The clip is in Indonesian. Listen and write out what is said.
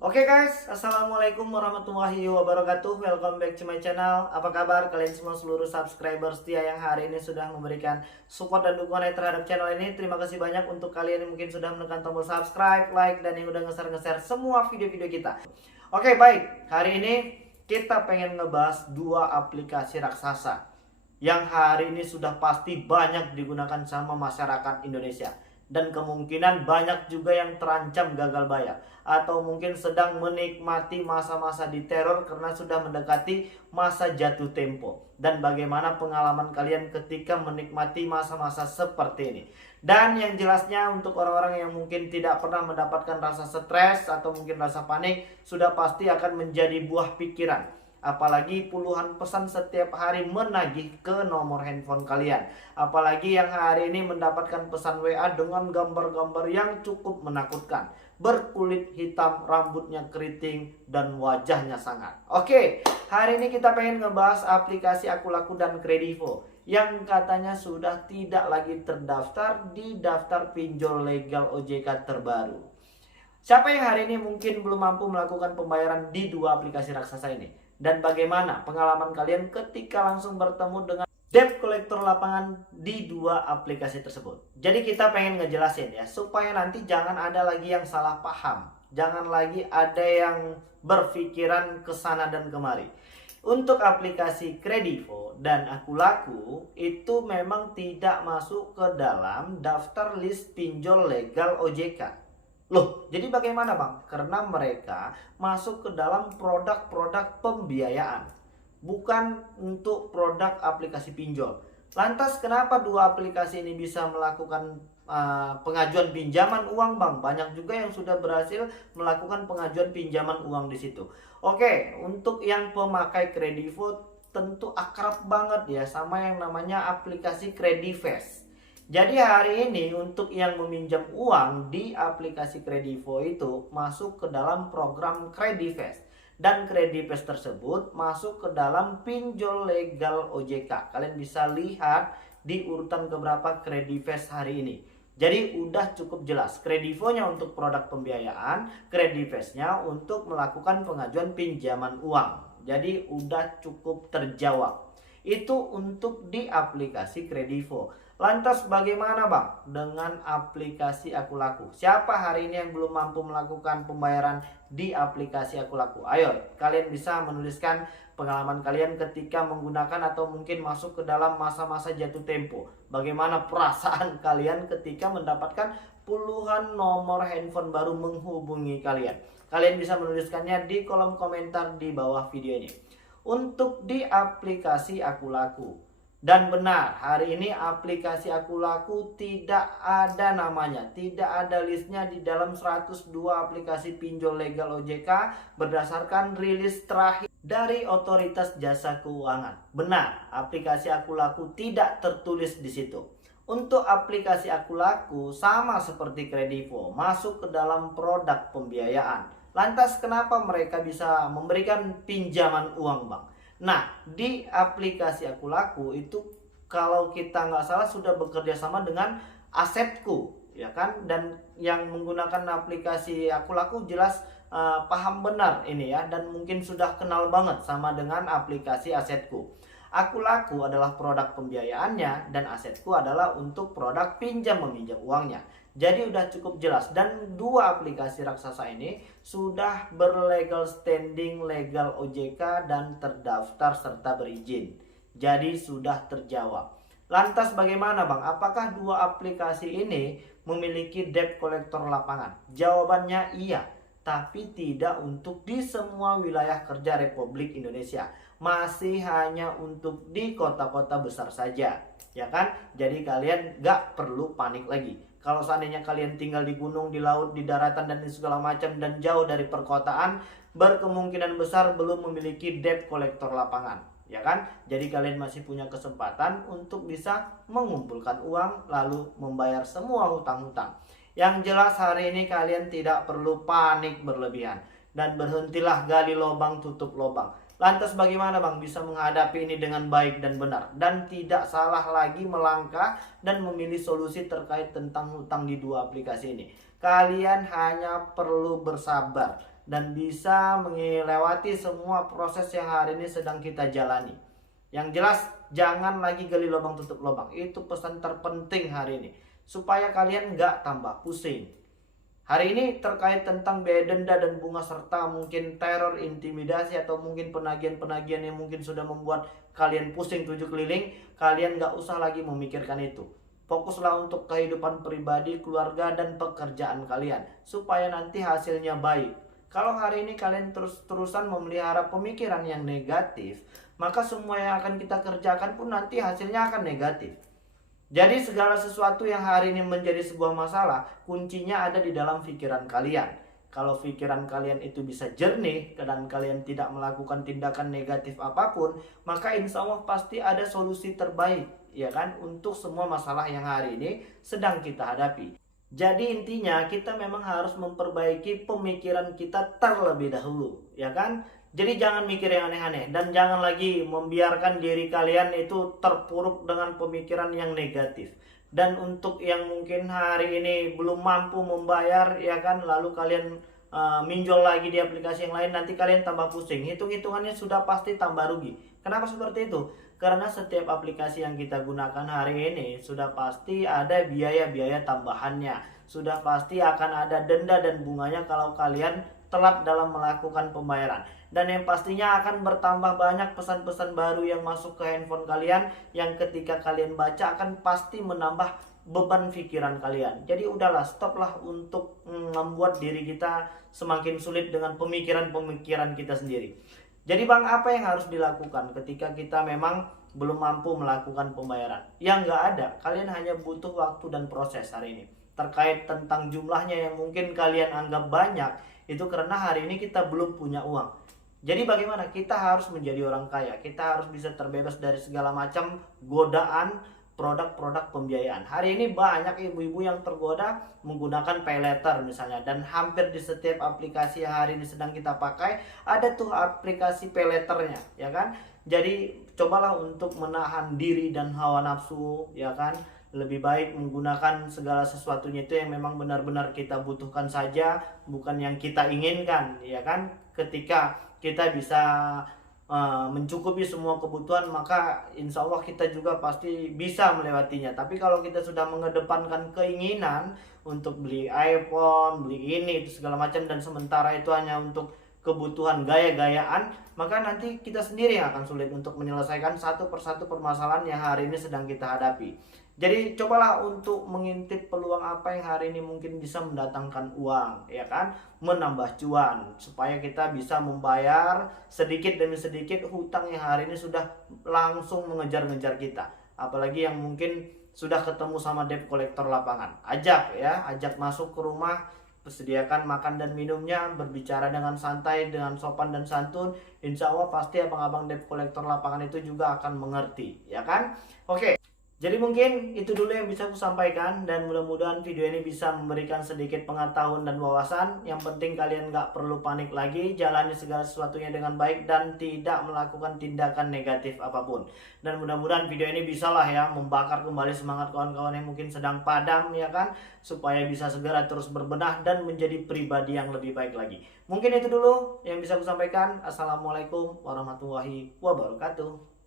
Oke guys, Assalamualaikum warahmatullahi wabarakatuh. Welcome back to my channel. Apa kabar kalian semua seluruh subscriber setia yang hari ini sudah memberikan support dan dukungan terhadap channel ini. Terima kasih banyak untuk kalian yang mungkin sudah menekan tombol subscribe, like, dan yang udah nge-share semua video-video kita. Oke baik, hari ini kita pengen ngebahas dua aplikasi raksasa yang hari ini sudah pasti banyak digunakan sama masyarakat Indonesia. Dan kemungkinan banyak juga yang terancam gagal bayar atau mungkin sedang menikmati masa-masa diteror karena sudah mendekati masa jatuh tempo. Dan bagaimana pengalaman kalian ketika menikmati masa-masa seperti ini. Dan yang jelasnya untuk orang-orang yang mungkin tidak pernah mendapatkan rasa stres atau mungkin rasa panik, sudah pasti akan menjadi buah pikiran. Apalagi puluhan pesan setiap hari menagih ke nomor handphone kalian. Apalagi yang hari ini mendapatkan pesan WA dengan gambar-gambar yang cukup menakutkan. Berkulit hitam, rambutnya keriting, dan wajahnya sangat. Oke, hari ini kita pengen ngebahas aplikasi Akulaku dan Kredivo yang katanya sudah tidak lagi terdaftar di daftar pinjol legal OJK terbaru. Siapa yang hari ini mungkin belum mampu melakukan pembayaran di dua aplikasi raksasa ini? Dan bagaimana pengalaman kalian ketika langsung bertemu dengan debt collector lapangan di dua aplikasi tersebut? Jadi kita pengen ngejelasin ya, supaya nanti jangan ada lagi yang salah paham. Jangan lagi ada yang berpikiran kesana dan kemari. Untuk aplikasi Kredivo dan Akulaku itu memang tidak masuk ke dalam daftar list pinjol legal OJK. Loh, jadi bagaimana bang? Karena mereka masuk ke dalam produk-produk pembiayaan, bukan untuk produk aplikasi pinjol. Lantas kenapa dua aplikasi ini bisa melakukan pengajuan pinjaman uang bang? Banyak juga yang sudah berhasil melakukan pengajuan pinjaman uang di situ. Oke, untuk yang pemakai Kredivo tentu akrab banget ya sama yang namanya aplikasi Kredivest. Jadi hari ini untuk yang meminjam uang di aplikasi Kredivo itu masuk ke dalam program Kredivest. Dan Kredivest tersebut masuk ke dalam pinjol legal OJK. Kalian bisa lihat di urutan keberapa Kredivest hari ini. Jadi udah cukup jelas. Kredivonya untuk produk pembiayaan, Kredivestnya untuk melakukan pengajuan pinjaman uang. Jadi udah cukup terjawab. Itu untuk di aplikasi Kredivo. Lantas bagaimana bang dengan aplikasi Akulaku? Siapa hari ini yang belum mampu melakukan pembayaran di aplikasi Akulaku? Ayo kalian bisa menuliskan pengalaman kalian ketika menggunakan atau mungkin masuk ke dalam masa-masa jatuh tempo. Bagaimana perasaan kalian ketika mendapatkan puluhan nomor handphone baru menghubungi kalian? Kalian bisa menuliskannya di kolom komentar di bawah video ini. Untuk di aplikasi Akulaku. Dan benar, hari ini aplikasi Akulaku tidak ada namanya, tidak ada listnya di dalam 102 aplikasi pinjol legal OJK berdasarkan rilis terakhir dari Otoritas Jasa Keuangan. Benar, aplikasi Akulaku tidak tertulis di situ. Untuk aplikasi Akulaku sama seperti Kredivo, masuk ke dalam produk pembiayaan. Lantas kenapa mereka bisa memberikan pinjaman uang bang? Nah, di aplikasi Akulaku itu kalau kita nggak salah sudah bekerja sama dengan Asetku, ya kan? Dan yang menggunakan aplikasi Akulaku jelas paham benar ini ya, dan mungkin sudah kenal banget sama dengan aplikasi Asetku. Akulaku adalah produk pembiayaannya dan Asetku adalah untuk produk pinjam meminjam uangnya. Jadi udah cukup jelas, dan dua aplikasi raksasa ini sudah berlegal standing legal OJK dan terdaftar serta berizin. Jadi sudah terjawab. Lantas bagaimana bang? Apakah dua aplikasi ini memiliki debt collector lapangan? Jawabannya iya, tapi tidak untuk di semua wilayah kerja Republik Indonesia. Masih hanya untuk di kota-kota besar saja, ya kan? Jadi kalian gak perlu panik lagi. Kalau seandainya kalian tinggal di gunung, di laut, di daratan, dan di segala macam dan jauh dari perkotaan, berkemungkinan besar belum memiliki debt collector lapangan, ya kan? Jadi kalian masih punya kesempatan untuk bisa mengumpulkan uang lalu membayar semua hutang-hutang. Yang jelas hari ini kalian tidak perlu panik berlebihan dan berhentilah gali lubang tutup lubang. Lantas bagaimana bang bisa menghadapi ini dengan baik dan benar dan tidak salah lagi melangkah dan memilih solusi terkait tentang hutang di dua aplikasi ini? Kalian hanya perlu bersabar dan bisa melewati semua proses yang hari ini sedang kita jalani. Yang jelas jangan lagi gali lubang tutup lubang. Itu pesan terpenting hari ini, supaya kalian nggak tambah pusing. Hari ini terkait tentang biaya denda dan bunga serta mungkin teror, intimidasi atau mungkin penagihan-penagihan yang mungkin sudah membuat kalian pusing tujuh keliling. Kalian nggak usah lagi memikirkan itu. Fokuslah untuk kehidupan pribadi, keluarga, dan pekerjaan kalian supaya nanti hasilnya baik. Kalau hari ini kalian terus-terusan memelihara pemikiran yang negatif, maka semua yang akan kita kerjakan pun nanti hasilnya akan negatif. Jadi segala sesuatu yang hari ini menjadi sebuah masalah, kuncinya ada di dalam pikiran kalian. Kalau pikiran kalian itu bisa jernih dan kalian tidak melakukan tindakan negatif apapun, maka insya Allah pasti ada solusi terbaik, ya kan, untuk semua masalah yang hari ini sedang kita hadapi. Jadi intinya kita memang harus memperbaiki pemikiran kita terlebih dahulu, ya kan? Jadi jangan mikir yang aneh-aneh dan jangan lagi membiarkan diri kalian itu terpuruk dengan pemikiran yang negatif. Dan untuk yang mungkin hari ini belum mampu membayar, ya kan, lalu kalian minjol lagi di aplikasi yang lain, nanti kalian tambah pusing. Hitung-hitungannya sudah pasti tambah rugi. Kenapa seperti itu? Karena setiap aplikasi yang kita gunakan hari ini sudah pasti ada biaya-biaya tambahannya. Sudah pasti akan ada denda dan bunganya kalau kalian telat dalam melakukan pembayaran. Dan yang pastinya akan bertambah banyak pesan-pesan baru yang masuk ke handphone kalian, yang ketika kalian baca akan pasti menambah beban pikiran kalian. Jadi udahlah, stoplah untuk membuat diri kita semakin sulit dengan pemikiran-pemikiran kita sendiri. Jadi bang, apa yang harus dilakukan ketika kita memang belum mampu melakukan pembayaran? Yang nggak ada, kalian hanya butuh waktu dan proses hari ini. Terkait tentang jumlahnya yang mungkin kalian anggap banyak, itu karena hari ini kita belum punya uang. Jadi bagaimana? Kita harus menjadi orang kaya. Kita harus bisa terbebas dari segala macam godaan produk-produk pembiayaan. Hari ini banyak ibu-ibu yang tergoda menggunakan paylater misalnya. Dan hampir di setiap aplikasi yang hari ini sedang kita pakai, ada tuh aplikasi paylaternya, ya kan? Jadi cobalah untuk menahan diri dan hawa nafsu, ya kan? Lebih baik menggunakan segala sesuatunya itu yang memang benar-benar kita butuhkan saja, bukan yang kita inginkan, ya kan? Ketika kita bisa mencukupi semua kebutuhan, maka insya Allah kita juga pasti bisa melewatinya. Tapi kalau kita sudah mengedepankan keinginan untuk beli iPhone, beli ini, itu segala macam, dan sementara itu hanya untuk kebutuhan gaya-gayaan, maka nanti kita sendiri yang akan sulit untuk menyelesaikan satu persatu permasalahan yang hari ini sedang kita hadapi. Jadi cobalah untuk mengintip peluang apa yang hari ini mungkin bisa mendatangkan uang, ya kan, menambah cuan, supaya kita bisa membayar sedikit demi sedikit hutang yang hari ini sudah langsung mengejar-ngejar kita. Apalagi yang mungkin sudah ketemu sama debt collector lapangan, ajak masuk ke rumah, sediakan makan dan minumnya, berbicara dengan santai, dengan sopan dan santun. Insya Allah pasti abang-abang debt collector lapangan itu juga akan mengerti, ya kan? Oke. Jadi mungkin itu dulu yang bisa aku sampaikan, dan mudah-mudahan video ini bisa memberikan sedikit pengetahuan dan wawasan. Yang penting kalian nggak perlu panik lagi, jalani segala sesuatunya dengan baik dan tidak melakukan tindakan negatif apapun. Dan mudah-mudahan video ini bisalah ya membakar kembali semangat kawan-kawan yang mungkin sedang padam, ya kan, supaya bisa segera terus berbenah dan menjadi pribadi yang lebih baik lagi. Mungkin itu dulu yang bisa aku sampaikan. Assalamualaikum warahmatullahi wabarakatuh.